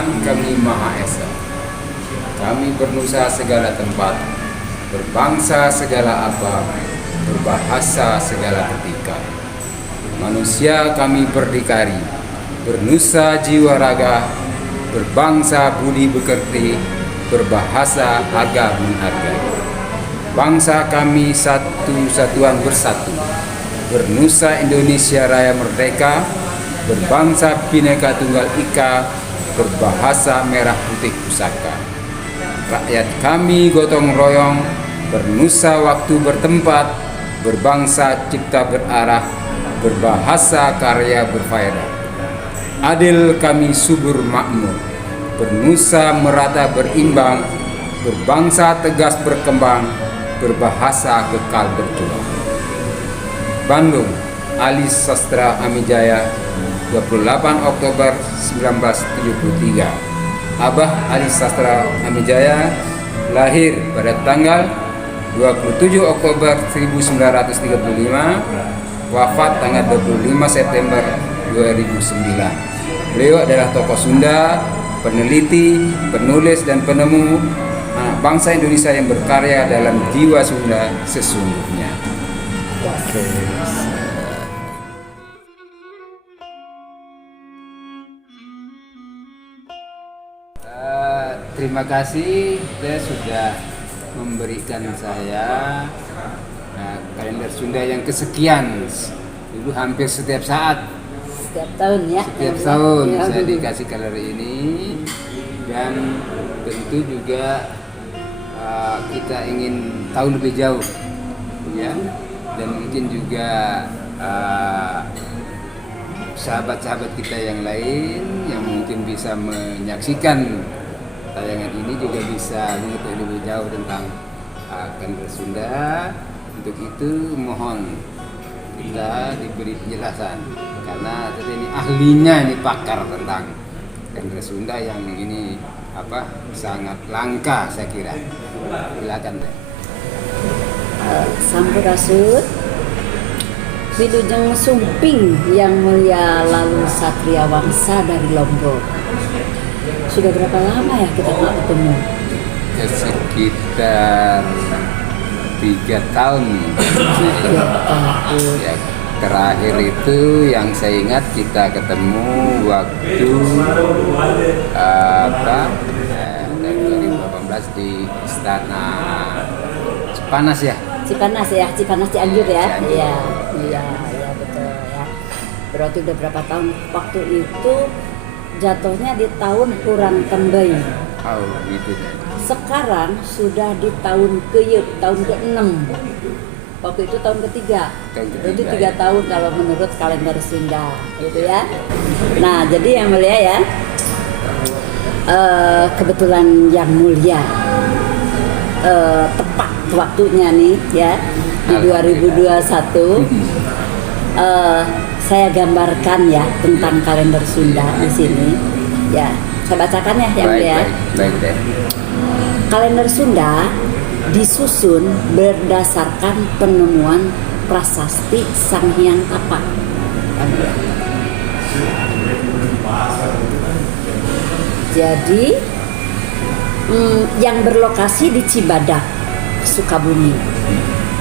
Tuhan kami Maha Esa. Kami bernusa segala tempat, berbangsa segala abad, berbahasa segala ketika. Manusia kami berdikari, bernusa jiwa raga, berbangsa budi bekerti, berbahasa agama menghargai. Bangsa kami satu satuan bersatu, bernusa Indonesia Raya Merdeka, berbangsa Bhinneka Tunggal Ika, berbahasa merah putih pusaka. Rakyat kami gotong royong, bernusa waktu bertempat, berbangsa cipta berarah, berbahasa karya berfaedah. Adil kami subur makmur, bernusa merata berimbang, berbangsa tegas berkembang, berbahasa kekal berjuang. Bandung, Ali Sastra Amijaya, 28 Oktober 1973. Abah Ali Sastra Amijaya lahir pada tanggal 27 Oktober 1935, wafat tanggal 25 September 2009. Beliau adalah tokoh Sunda, peneliti, penulis dan penemu anak bangsa Indonesia yang berkarya dalam jiwa Sunda sesungguhnya. Oke. Terima kasih sudah memberikan saya kalender Sunda yang kesekian. Dulu hampir setiap saat, Setiap tahun ya. setiap tahun Ya, saya Bu. dikasih kalender ini, dan tentu juga kita ingin tahu lebih jauh, ya, dan mungkin juga sahabat-sahabat kita yang lain yang mungkin bisa menyaksikan tayangan ini juga bisa mengetahui lebih jauh tentang kalender Sunda. Untuk itu mohon kita diberi penjelasan, karena ini ahlinya, ini pakar tentang kalender Sunda yang ini sangat langka saya kira. Silakan deh. Sampurasun, Wilujeng Sumping yang mulia lalu Satria Wangsa dari Lombok. Sudah berapa lama ya kita nggak ketemu? Ya, sekitar 3 tahun. 3 tahun. Ya, terakhir itu yang saya ingat kita ketemu waktu 2018 di Istana Cipanas ya. Cipanas Cianjur ya. Cianjur. Iya betul ya. Berarti udah berapa tahun? Waktu itu jatuhnya di tahun kurang tembei. Oh gitu. Sekarang sudah di tahun ke-6. Waktu itu tahun ketiga. Itu 3 ya. tahun kalau menurut kalender Sunda, gitu ya. Nah, jadi yang mulia ya, kebetulan yang mulia tepat waktunya nih ya di 2021. Saya gambarkan ya tentang kalender Sunda di sini. Ya, saya bacakan ya yang mulia. Baik deh. Kalender Sunda disusun berdasarkan penemuan prasasti Sang Hyang Tapak. Jadi yang berlokasi di Cibadak, Sukabumi.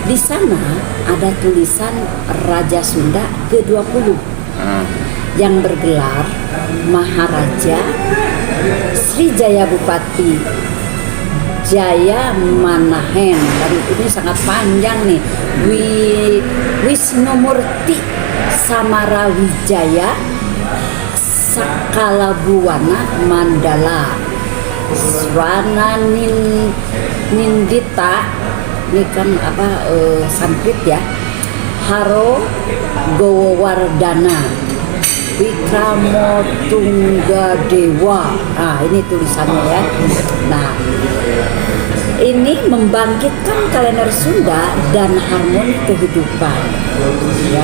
Di sana ada tulisan Raja Sunda ke-20 yang bergelar Maharaja Srijaya Bupati Jaya Manahen, dan ini sangat panjang nih. Wisnumurti Samarawijaya Sakalabuwana Mandala Srana Nindita, ini kan Sanskrit ya. Haro Gowowardana Wikramotunggadewa. Nah, ini tulisannya ya. Nah, ini membangkitkan kalender Sunda dan harmoni kehidupan. Ya.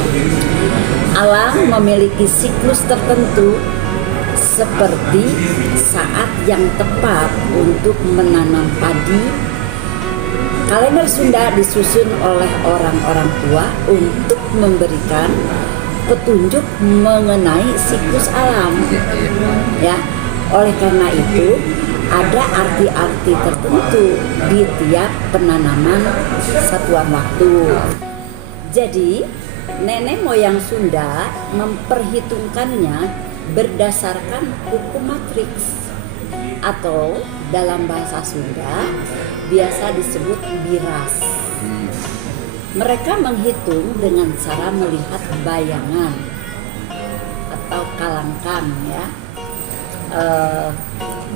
Alam memiliki siklus tertentu, seperti saat yang tepat untuk menanam padi. Kalender Sunda disusun oleh orang-orang tua untuk memberikan petunjuk mengenai siklus alam. Ya, Oleh karena itu, ada arti-arti tertentu di tiap penanaman satuan waktu. Jadi, nenek moyang Sunda memperhitungkannya berdasarkan hukum matriks atau dalam bahasa Sunda biasa disebut biras. Mereka menghitung dengan cara melihat bayangan atau kalangkang ya,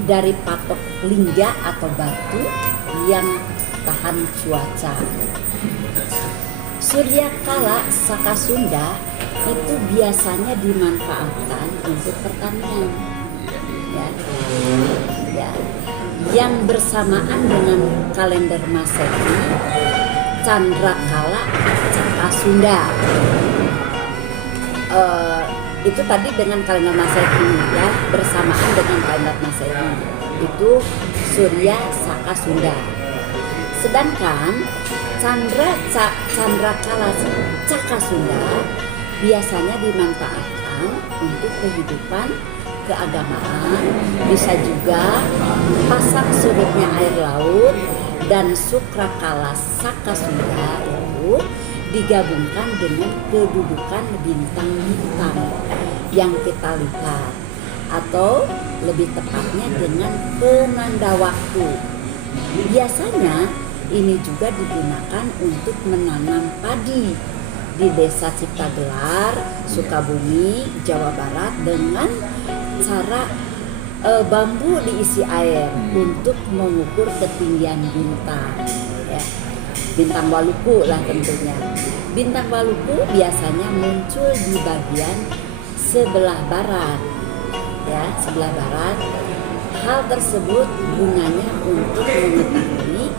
dari patok lingga atau batu yang tahan cuaca. Suryakala Saka Sunda itu biasanya dimanfaatkan untuk pertanian ya, yang bersamaan dengan kalender Masehi Candrakala Saka Sunda. Itu tadi dengan kalender Masehi ya, bersamaan dengan kalender Masehi itu Surya Saka Sunda. Sedangkan Candrakala Saka Sunda biasanya dimanfaatkan untuk kehidupan keagamaan, bisa juga pasang surutnya air laut, dan Sukrakala Saka Sunda itu digabungkan dengan kedudukan bintang-bintang yang kita lihat, atau lebih tepatnya dengan penanda waktu. Biasanya ini juga digunakan untuk menanam padi di Desa Ciptagelar, Sukabumi, Jawa Barat dengan cara bambu diisi air untuk mengukur ketinggian bintang ya. Bintang Waluku lah tentunya. Bintang Waluku biasanya muncul di bagian sebelah barat ya, sebelah barat. Hal tersebut gunanya untuk mengetahui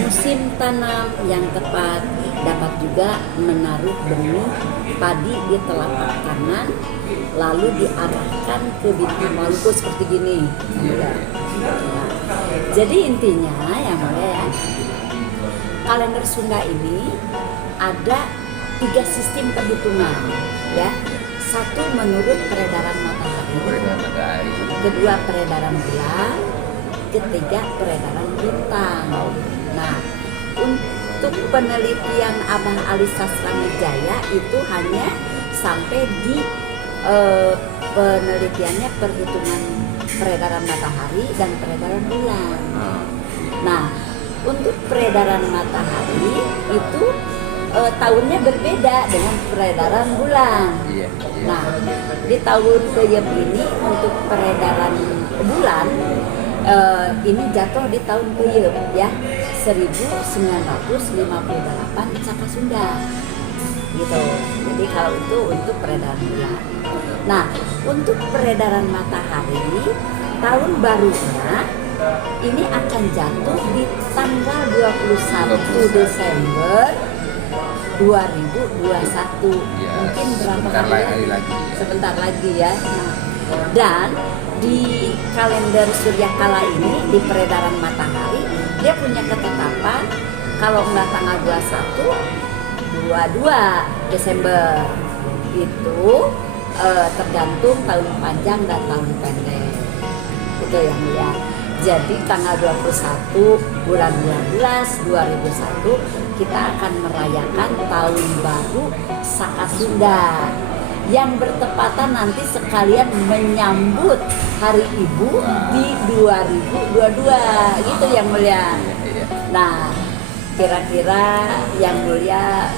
musim tanam yang tepat, dapat juga menaruh benih padi di telapak kanan lalu diarahkan ke bintang Waluku seperti gini ya. Jadi intinya yang mulia ya, kalender Sunda ini ada 3 sistem perhitungan ya. Satu menurut peredaran matahari, kedua peredaran bulan, ketiga peredaran bintang. Nah, untuk penelitian Abah Ali Sastramijaya itu hanya sampai di penelitiannya perhitungan peredaran matahari dan peredaran bulan. Nah, untuk peredaran matahari itu tahunnya berbeda dengan peredaran bulan. Nah, di tahun Peyem ini untuk peredaran bulan ini jatuh di tahun Peyem ya, 1958 Saka Sunda gitu. Jadi kalau itu untuk peredaran bulan. Nah, untuk peredaran matahari tahun barunya ini akan jatuh di tanggal 21 Desember 2021. Mungkin berapa hari lagi? Sebentar lagi ya. Nah, dan di kalender Suryakala ini di peredaran matahari dia punya ketetapan kalau nggak tanggal 22 Desember itu tergantung tahun panjang dan tahun pendek. Itu yang ya. Jadi tanggal 21 bulan 12 2001 kita akan merayakan tahun baru Saka Sunda yang bertepatan nanti sekalian menyambut Hari Ibu di 2022 gitu yang mulia. Nah, kira-kira yang mulia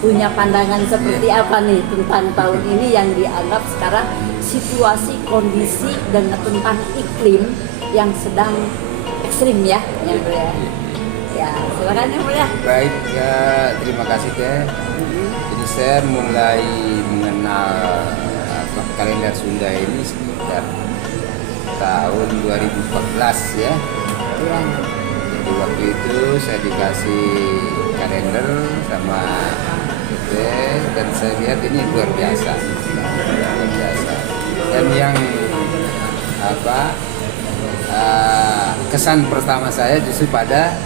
punya pandangan seperti apa nih tentang tahun ini yang dianggap sekarang situasi kondisi dan tentang iklim yang sedang ekstrim ya yang mulia. Ya, silakan yang mulia. Baik ya, terima kasih Teh. Jadi saya mulai mengenal kalender Sunda ini sekitar tahun 2014 ya. Jadi waktu itu saya dikasih kalender sama Teh dan saya lihat ini luar biasa. Dan yang kesan pertama saya justru pada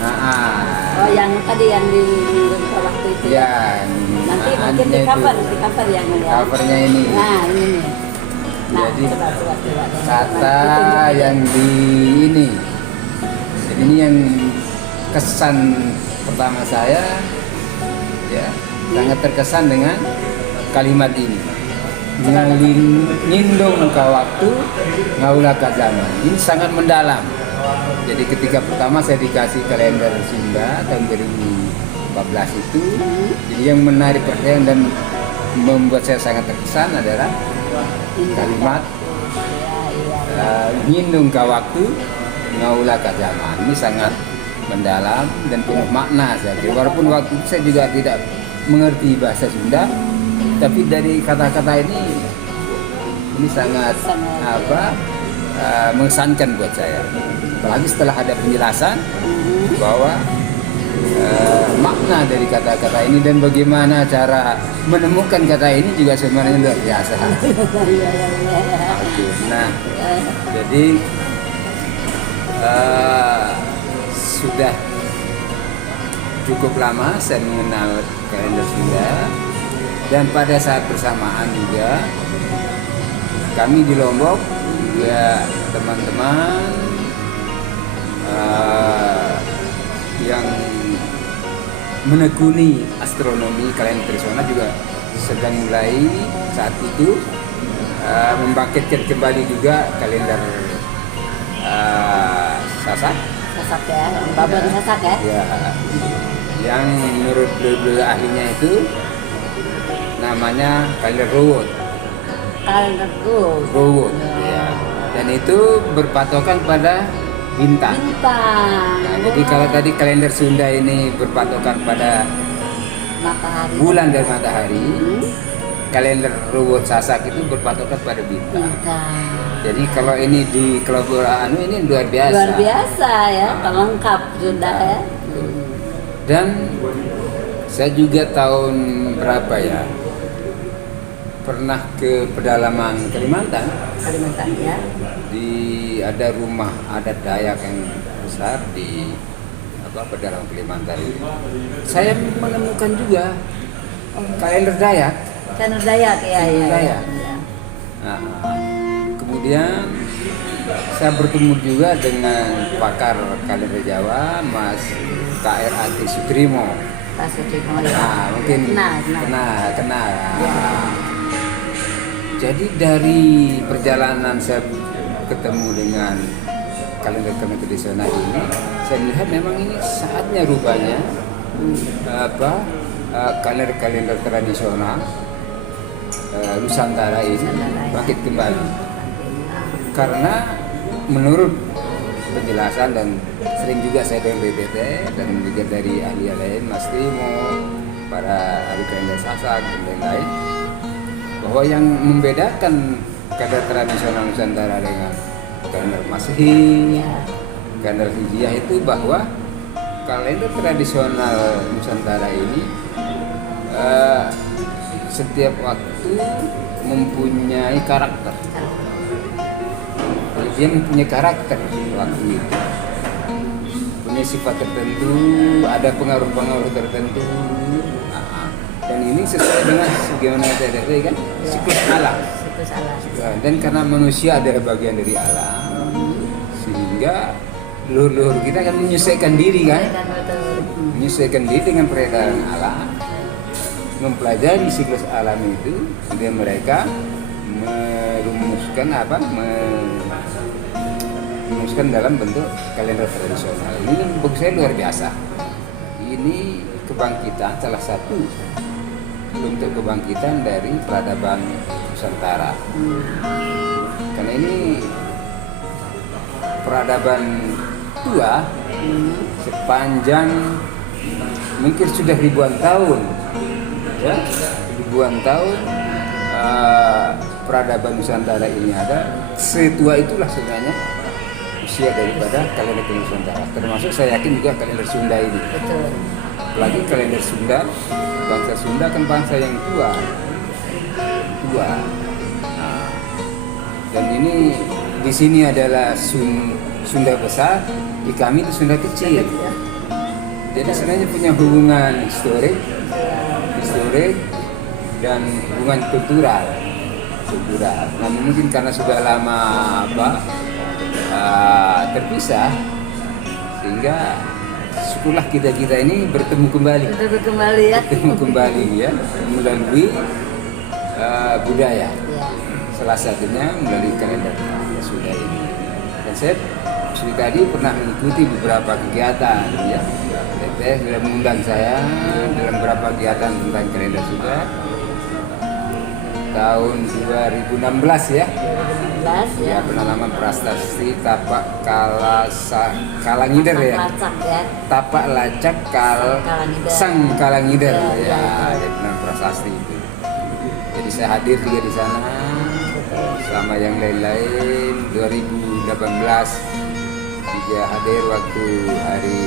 Oh, yang tadi yang di waktu itu. Ya, Nanti mungkin di cover yang ya. covernya ini. Nah, ini nih. Nah, Jadi, coba. Kata yang di ini. Jadi ini yang kesan pertama saya, ya, sangat terkesan dengan kalimat ini. Nyindung ka waktu, ngaulah ka zaman. Ini sangat mendalam. Jadi ketika pertama saya dikasih kalender Sunda tahun 2014 itu, jadi yang menarik perhatian dan membuat saya sangat terkesan adalah kalimat nyindung ka waktu, ngaulah ka zaman. Ini sangat mendalam dan penuh makna saya. Walaupun waktu itu saya juga tidak mengerti bahasa Sunda, tapi dari kata-kata ini sangat mengesankan buat saya. Apalagi setelah ada penjelasan bahwa makna dari kata-kata ini dan bagaimana cara menemukan kata ini juga sebenarnya luar biasa. Nah, jadi sudah cukup lama saya mengenal kalender Sunda, dan pada saat bersamaan juga kami di Lombok juga teman-teman yang menekuni astronomi kalender tradisional juga sedang mulai saat itu membangkitkan kembali juga kalender Sasak ya, babon Sasak ya. Ya, yang menurut beliau ahlinya itu namanya kalender Ruwut. Kalender Ruwut, ya. Dan itu berpatokan pada bintang. Nah, jadi kalau tadi kalender Sunda ini berpatokan pada matahari, bulan dan matahari, kalender Ruwut Sasak itu berpatokan pada bintang. Jadi kalau ini di kolaborasi ini luar biasa. Luar biasa ya, lengkap sudah ya. Dan saya juga tahun berapa ya, pernah ke pedalaman Kalimantan Ya. Ada rumah adat Dayak yang besar di pedalaman Kalimantan itu. Saya menemukan juga kalender Dayak. Kalender Dayak ya. Dayak. Nah, kemudian saya bertemu juga dengan pakar kalender Jawa, Mas KRAT Sutrimo. Pak Sutrimo ya. Nah, mungkin kenal. Ya. Jadi dari perjalanan saya ketemu dengan kalender tradisional ini, saya melihat memang ini saatnya rupanya kalender tradisional Nusantara ini bangkit kembali. Karena menurut penjelasan dan sering juga saya dengan BPT dan juga dari ahli lain, Mas Timo, para ahli kalender Sasak dan lain-lain, bahwa yang membedakan kalender tradisional Nusantara dengan kalender Masehi, kalender Hijriah itu bahwa kalender tradisional Nusantara ini setiap waktu mempunyai karakter. Dia mempunyai karakter waktu itu, punya sifat tertentu, ada pengaruh-pengaruh tertentu. Dan ini sesuai dengan bagaimana saya tadi kan, siklus alam. Dan karena manusia adalah bagian dari alam, sehingga leluhur kita akan menyesuaikan diri kan, menyesuaikan diri dengan peredaran alam, mempelajari siklus alam itu, kemudian mereka merumuskan dalam bentuk kalender tradisional. Ini bagi saya luar biasa. Ini kebangkitan, salah satu bentuk kebangkitan dari peradaban Nusantara. Karena ini peradaban tua sepanjang mungkin sudah ribuan tahun, ya, ribuan tahun peradaban Nusantara ini ada. Setua itulah sebenarnya usia daripada kalender Nusantara. Termasuk saya yakin juga kalender Sunda ini. Betul. Apalagi kalender Sunda, bangsa Sunda kan bangsa yang tua. Nah, dan ini di sini adalah Sunda besar, di kami itu Sunda kecil. Jadi sebenarnya punya hubungan historik dan hubungan kultural. Namun mungkin karena sudah lama terpisah, sehingga syukurlah kita ini bertemu kembali. Bertemu kembali ya, melalui budaya. Salah satunya melalui kalender Sunda ini. Dan saya tadi pernah mengikuti beberapa kegiatan ya. Teteh sudah mengundang saya dalam beberapa kegiatan tentang kalender Sunda tahun 2016 ya. 2016 ya. Penanaman prasasti tapak kalangider ya. Tapak lacak sang kalangider ya. Penanaman prasasti itu. Jadi saya hadir juga di sana. Selama yang lain-lain 2018 juga hadir waktu hari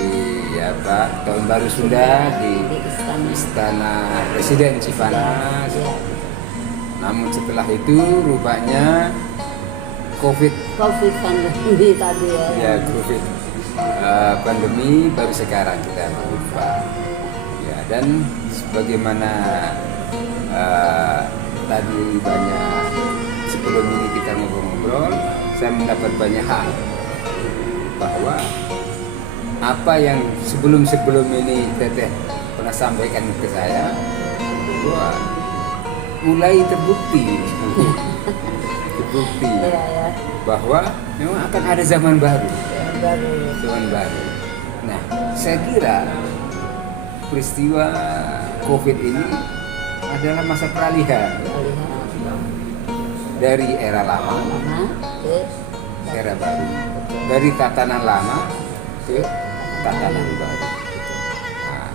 tahun baru Sunda di Istana Presiden Cipanas. Namun setelah itu rupanya COVID pandemi tadi ya. Ya COVID pandemi baru sekarang kita berjumpa. Ya, dan sebagaimana tadi banyak sebelum ini kita ngobrol-ngobrol, saya mendapat banyak hal bahwa apa yang sebelum ini Teteh pernah sampaikan ke saya bahwa mulai terbukti bahwa memang akan ada zaman baru. Nah, saya kira peristiwa COVID ini adalah masa peralihan dari era lama ke era baru, dari tatanan lama ke tatanan baru. Nah,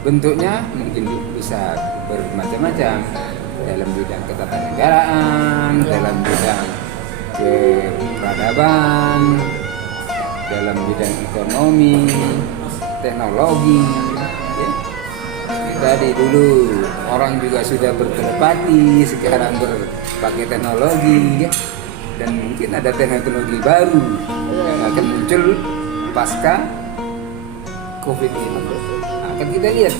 bentuknya mungkin bisa bermacam-macam dalam bidang ketatanegaraan, dalam bidang keperadaban, dalam bidang ekonomi, teknologi. Ya. Tadi dulu orang juga sudah bertelepati, sekarang berpakai teknologi, ya. Dan mungkin ada teknologi baru yang akan muncul pasca COVID ini. Akan kita lihat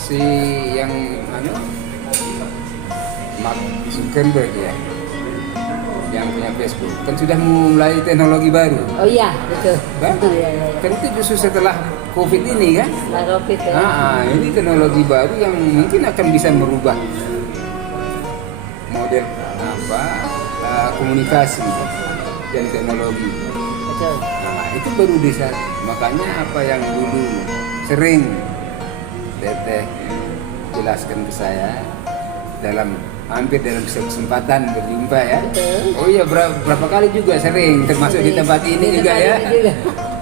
si yang Mark Zuckerberg ya, yang punya Facebook kan sudah mulai teknologi baru. Oh iya, betul. Kan? Kan itu justru setelah COVID ini kan? Setelah COVID ya. Ini teknologi baru yang mungkin akan bisa merubah model komunikasi dan teknologi. Betul. Nah, itu baru bisa. Makanya apa yang dulu sering Teteh jelaskan ke saya hampir dalam kesempatan berjumpa ya. Betul. Oh iya, berapa kali juga sering, termasuk di tempat ini juga ya.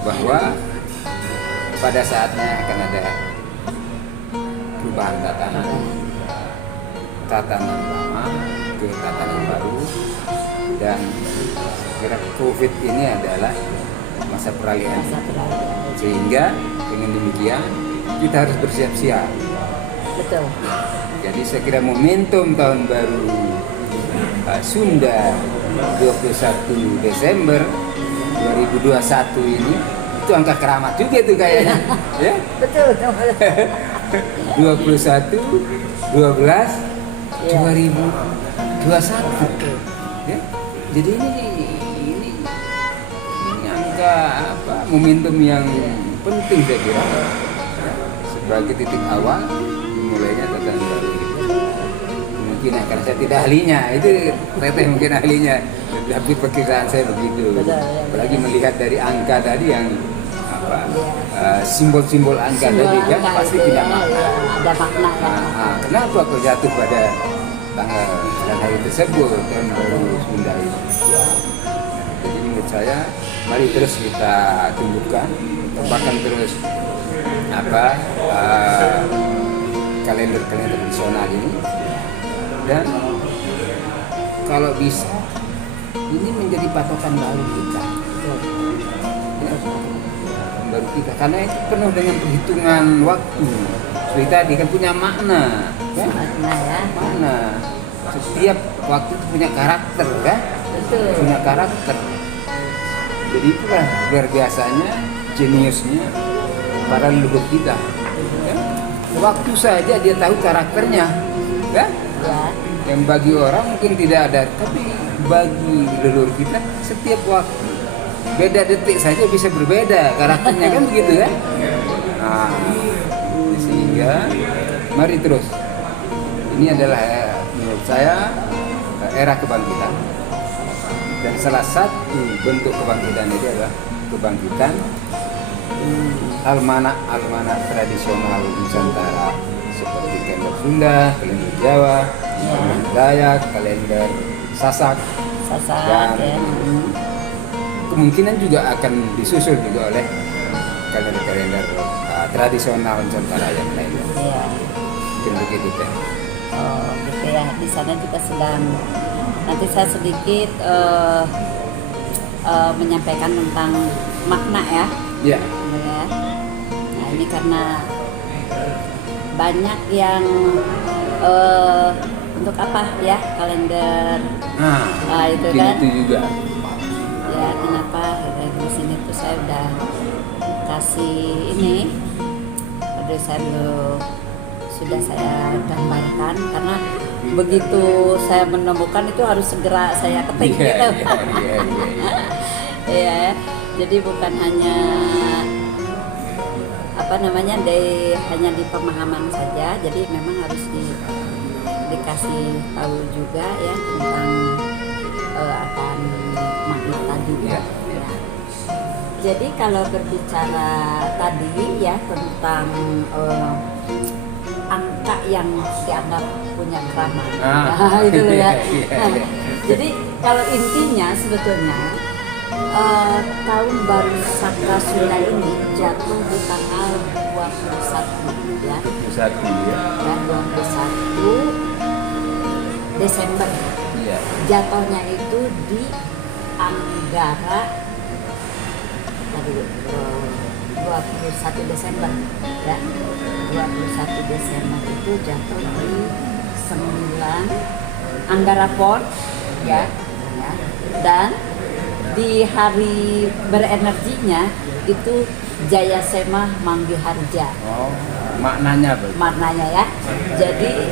Bahwa pada saatnya akan ada perubahan tatanan lama ke tatanan baru, dan kira COVID ini adalah masa peralihan. Sehingga dengan demikian kita harus bersiap-siap. Betul. Jadi saya kira momentum tahun baru Sunda 21 Desember 2021 ini itu angka keramat juga tuh kayaknya. Ya? Betul. 21 12 Ya. 2021. Ya? Jadi ini angka momentum yang penting saya kira sebagai titik awal dimulainya tatanan baru. Mungkin karena saya tidak ahlinya, itu Teteh mungkin ahlinya, tapi perkiraan saya begitu. Apalagi melihat dari angka tadi yang simbol-simbol angka tadi kan pasti tidak makna. Ada makna. Kenapa kok jatuh pada tanggal dan hari tersebut tahun baru Sunda ini? Jadi menurut saya mari terus kita tumbuhkan, bahkan terus kalender tradisional ini, dan kalau bisa ini menjadi patokan baru kita. Ya, baru kita, karena itu penuh dengan perhitungan waktu. Seperti tadi kan punya makna, kan? Makna. Setiap waktu itu punya karakter, kan? Betul. Punya karakter. Jadi itulah luar biasanya, jeniusnya para leluhur kita. Ya. Waktu saja dia tahu karakternya, ya. Ya. Yang bagi orang mungkin tidak ada, tapi bagi leluhur kita setiap waktu beda detik saja bisa berbeda karakternya kan begitu kan? Nah, sehingga mari terus. Ini adalah menurut saya era kebangkitan. Dan salah satu bentuk kebangkitan itu adalah kebangkitan almanak tradisional Nusantara seperti kalender Sunda, kalender Jawa, kalender Dayak, kalender Sasak, dan ya. kemungkinan juga akan disusul juga oleh kalender-kalender tradisional Nusantara yang lainnya. Ya. Mungkin begitu teh. Oh, gitu ya. Di sana juga sedang. Nanti saya sedikit menyampaikan tentang makna ya. Ya. Ya. Nah ini karena banyak yang untuk apa ya kalender. Nah, itu mungkin kan. itu juga. Ya kenapa di sini tuh saya udah kasih ini. Aduh saya belum sudah saya gambarkan karena begitu saya menemukan itu harus segera saya ketik gitu. Iya. Jadi bukan hanya apa namanya hanya di pemahaman saja, jadi memang harus dikasih tahu juga ya tentang akan makna tadi ya. Jadi kalau berbicara tadi ya tentang angka yang dianggap punya kerama, gitu ya. Jadi kalau intinya sebetulnya tahun baru Saka Sunda ini jatuh di tanggal 21 ya. 21 ya. Dan 21 Desember. Iya. Jatuhnya itu di Anggara tadi 21 Desember ya. 21 Desember itu jatuh di 9 Anggara Pon ya. Dan di hari berenerginya itu Jaya Semah Manggi Harja. Oh, maknanya apa? Maknanya ya. Jadi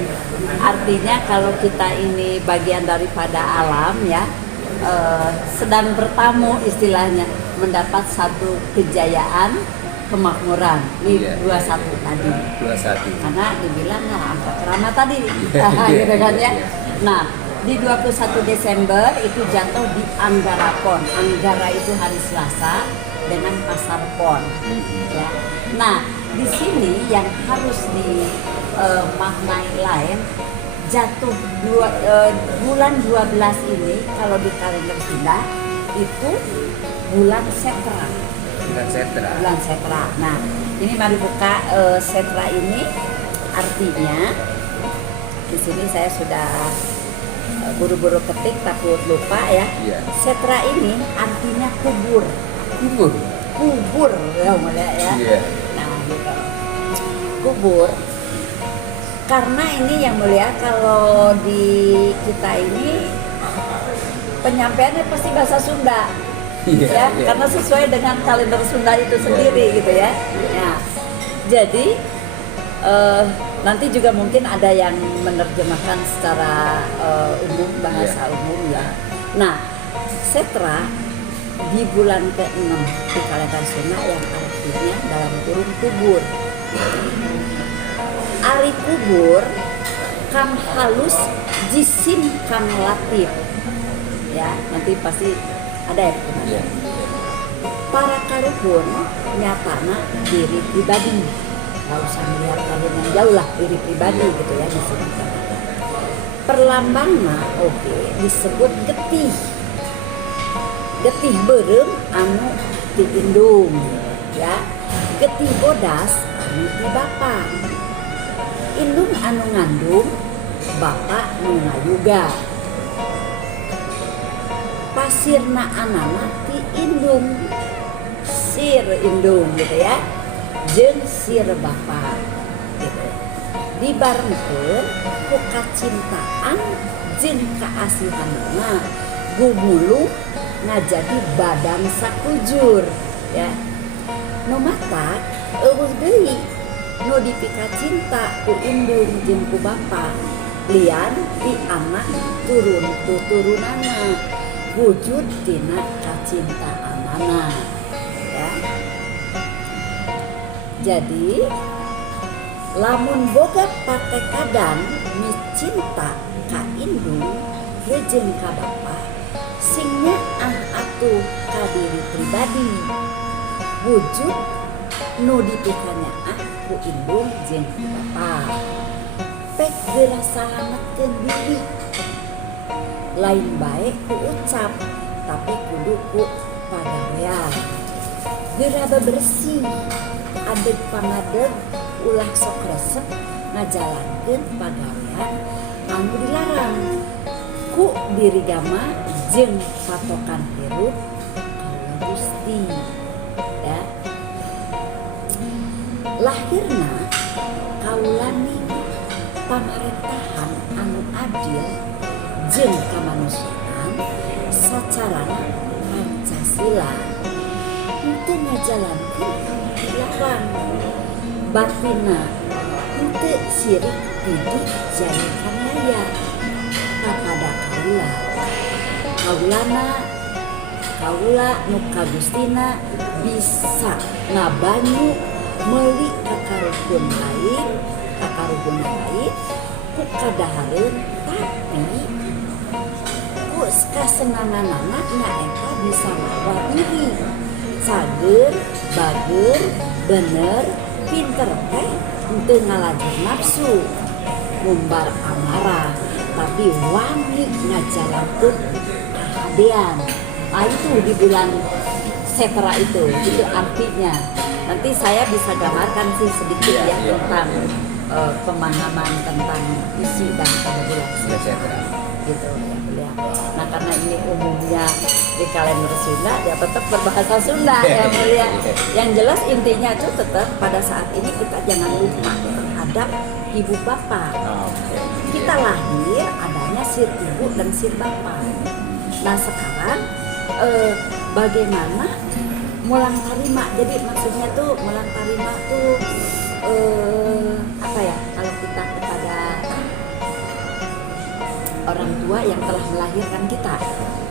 artinya kalau kita ini bagian daripada alam ya, sedang bertamu istilahnya mendapat satu kejayaan kemakmuran di 21 tadi. 21. Karena dibilang angka kerama tadi. Gitu kan ya. Nah, di 21 Desember itu jatuh di Anggara Pon. Anggara itu hari Selasa dengan pasar Pon. Ya. Nah, di sini yang harus dimaknai lain jatuh bulan 12 ini kalau di kalender Sunda itu bulan Setra. Bulan Setra. Bulan Setra. Nah, ini mari buka Setra ini artinya di sini saya sudah buru-buru ketik takut lupa ya. Iya. Setra ini artinya kubur. Kubur. Kubur ya mulai ya. Iya. Nah, gitu. Kubur. Karena ini yang mulia kalau di kita ini penyampaiannya pasti bahasa Sunda. Iya, Ya, iya. karena sesuai dengan kalender Sunda itu sendiri gitu ya. Nah, jadi nanti juga mungkin ada yang menerjemahkan secara umum bahasa umum ya. Nah, Setra di bulan ke-6 di kalender Sunda yang artinya dalam kurung kubur. Ari kubur kang halus jisim kang latif. Ya, nanti pasti ada ya. Iya. Para karuhun nyatana diri pribadi. Nggak usah melihat kalian yang jauh lah, diri pribadi gitu ya disebutkan. Perlambangna disebut getih. Getih beureum anu ti indung ya. Getih bodas anu ti bapa. Indung anu ngandung bapa nu ngayuga. Pasirna anana ti indung. Sir indung gitu ya. Jeung sir bapa gitu. Dibarengkeun ku kacintaan jeung kaasihanna gumulu ngajadi badan sakujur ya. Nu mata eueuh deui nu dipika cinta ku indung jeung ku bapa lian ti anak turunanna wujud tina kacintaanana ya. Jadi lamun boga patekadan nu cinta ka indung jeung ka bapa singnya atuh ka diri pribadi wujud nu dipikanya ku indung jeung ku bapa pek geura salametkeun diri lain bae ku ucap tapi kudu ku pagawean geura bebersih adeg pangadeg ulah sok resep ngajalankeun pagawean anu dilarang ku diri gama jeung patokan hirup kaula Gusti ya. Lahirna kaula ning pamarentahan anu adil jeung kamanusiaan sacara Pancasila henteu ngajalankeun anu dilarang batina henteu sirik didik jaya kanaya kapada kaula nu ka Gustina bisa ngabanyu meuli kakaruhun lain ku kadahareun tapi ku kasenanganana nyaeta bisa lawan diri cager bager bener pinter teh henteu ngalajur nafsu ngumbar amarah tapi wani ngajalankeun kahadean. Itu di bulan Setra itu artinya. Nanti saya bisa gambarkan sih sedikit ya tentang pemahaman tentang isi dan pada bulan Setra gitu ya. Nah karena ini umumnya di kalender Sunda ya tetap berbahasa Sunda ya mulia. Yang jelas intinya itu tetap pada saat ini kita jangan lupa terhadap ibu bapak. Kita lahir adanya sir ibu dan sir bapak. Nah sekarang bagaimana mulang tarima? Jadi maksudnya tuh mulang tarima tuh apa ya? Kalau kita kepada orang tua yang telah melahirkan kita,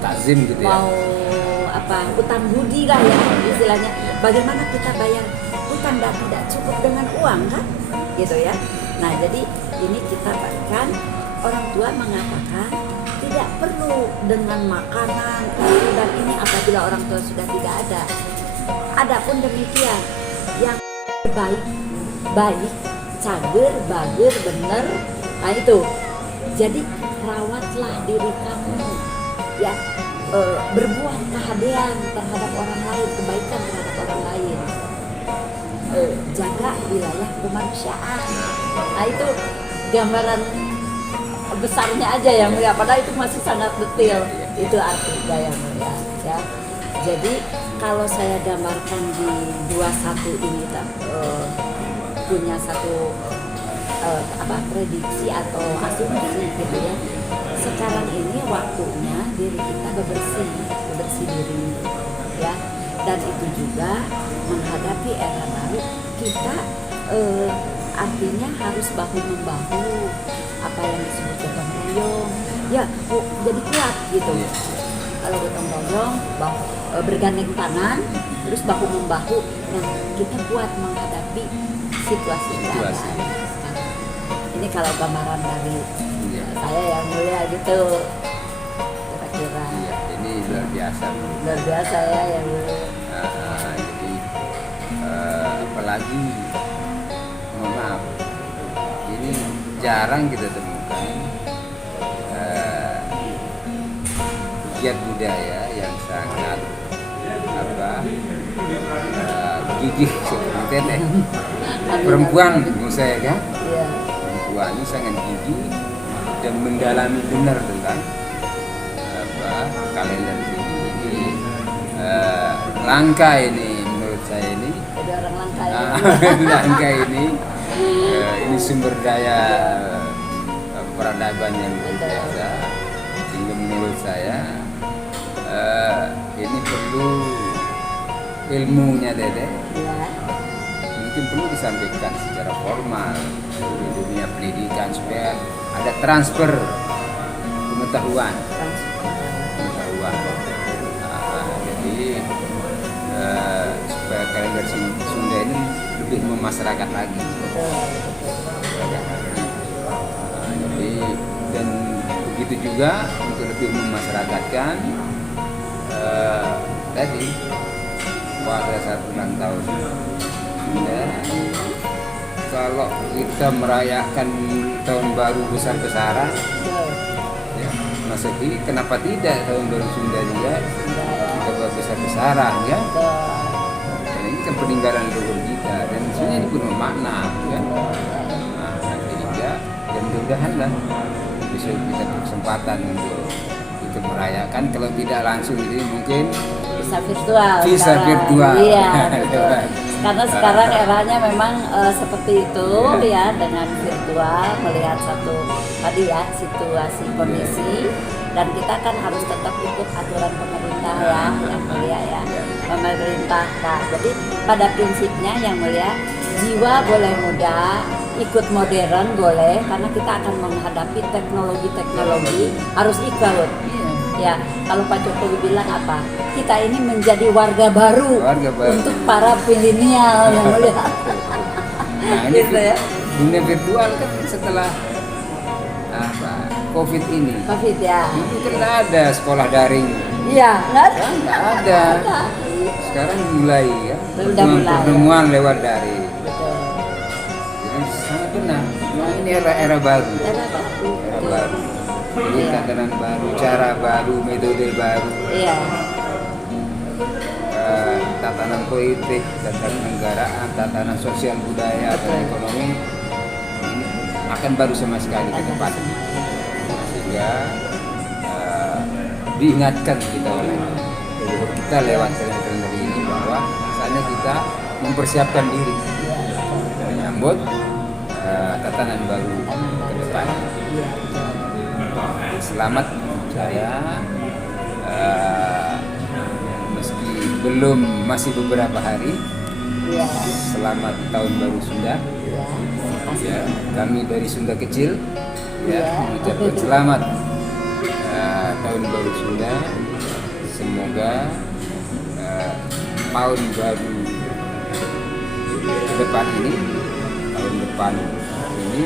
takzim gitu ya. Mau apa? Utang budi lah ya istilahnya. Bagaimana kita bayar utang dan tidak cukup dengan uang kan? Gitu ya. Nah jadi ini kita bahkan orang tua mengatakan tidak perlu dengan makanan itu dan ini apabila orang tua sudah tidak ada. Adapun demikian yang baik, cager, bager, bener, nah itu. Jadi rawatlah diri kamu, ya berbuat kehadean terhadap orang lain, kebaikan terhadap orang lain. Jaga wilayah kemanusiaan. Nah itu gambaran besarnya aja ya mulia, padahal itu masih sangat detail itu artinya ya mulia ya. Jadi kalau saya gambarkan di 21 ini punya satu prediksi atau asumsi gitu ya. Sekarang ini waktunya diri kita bebersih diri ya, dan itu juga menghadapi era baru kita artinya harus bahu membahu, apa yang disebut gotong royong ya, jadi kuat gitu. Kalau gotong royong bergandeng tangan terus bahu membahu, nah kita kuat menghadapi situasi keadaan. Ini kalau gambaran dari saya yang mulia gitu kira-kira. Ini luar biasa ya yang mulia. Jadi apalagi maaf, ini jarang kita temukan giat budaya yang sangat gigih seperti teteh. Perempuan menurut saya kan, perempuan ini sangat gigih dan mendalami benar tentang kalender ini. Langka ini menurut saya ini. Jadi orang langka ya. Langka ini sumber daya peradaban yang biasa. Sehingga menurut saya ini perlu ilmunya Dede Ya. mungkin perlu disampaikan secara formal di dunia pendidikan supaya ada transfer pengetahuan. Jadi supaya kalender Sunda ini lebih memasyarakat lagi. Jadi dan begitu juga untuk lebih memasyarakatkan tadi pada saat ulang tahun Sunda, kalau kita merayakan tahun baru besar-besaran, ya, Masehi, kenapa tidak tahun baru Sunda juga kita buat besar-besaran ya? Dan ini kan peninggalan leluhur kita dan sebenarnya ini penuh makna ya. Nah, sehingga dan mudah-mudahan lah bisa kita berkesempatan untuk merayakan, kalau tidak langsung ini mungkin Bisa virtual. bisa sekarang. virtual. Iya, betul. Karena sekarang eranya memang seperti itu ya, dengan virtual melihat satu tadi ya situasi kondisi, dan kita kan harus tetap ikut aturan pemerintah ya, yang mulia ya, pemerintah. Nah, jadi pada prinsipnya yang mulia, jiwa boleh muda, ikut modern boleh, karena kita akan menghadapi teknologi harus ikut. Ya, kalau Pak Jokowi bilang apa? Kita ini menjadi warga baru untuk para milenial yang melihat. Nah, ini Gitu ya. dunia virtual kan setelah COVID ini. COVID ya. Itu kan nggak ada sekolah daring. Iya, Kan nggak ada. Sekarang mulai ya. Udah mulai, Pertemuan lewat daring. Betul. Jadi sangat benar. Nah, ini era baru. Era baru. Era baru. Jadi tatanan baru, cara baru, metode baru. Iya. Tatanan politik, tatanan negaraan, tatanan sosial budaya dan ekonomi ini akan baru sama sekali ke depan. Sehingga diingatkan kita oleh leluhur kita lewat kalender ini bahwa saatnya kita mempersiapkan diri menyambut tatanan baru ke depan. Selamat saya meski masih beberapa hari. Iya. Selamat tahun baru Sunda. Ya, kami dari Sunda kecil ya mengucapkan selamat tahun baru Sunda. Semoga tahun baru ke depan ini, tahun depan ini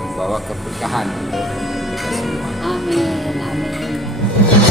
membawa keberkahan untuk kita semua. Amin, amin.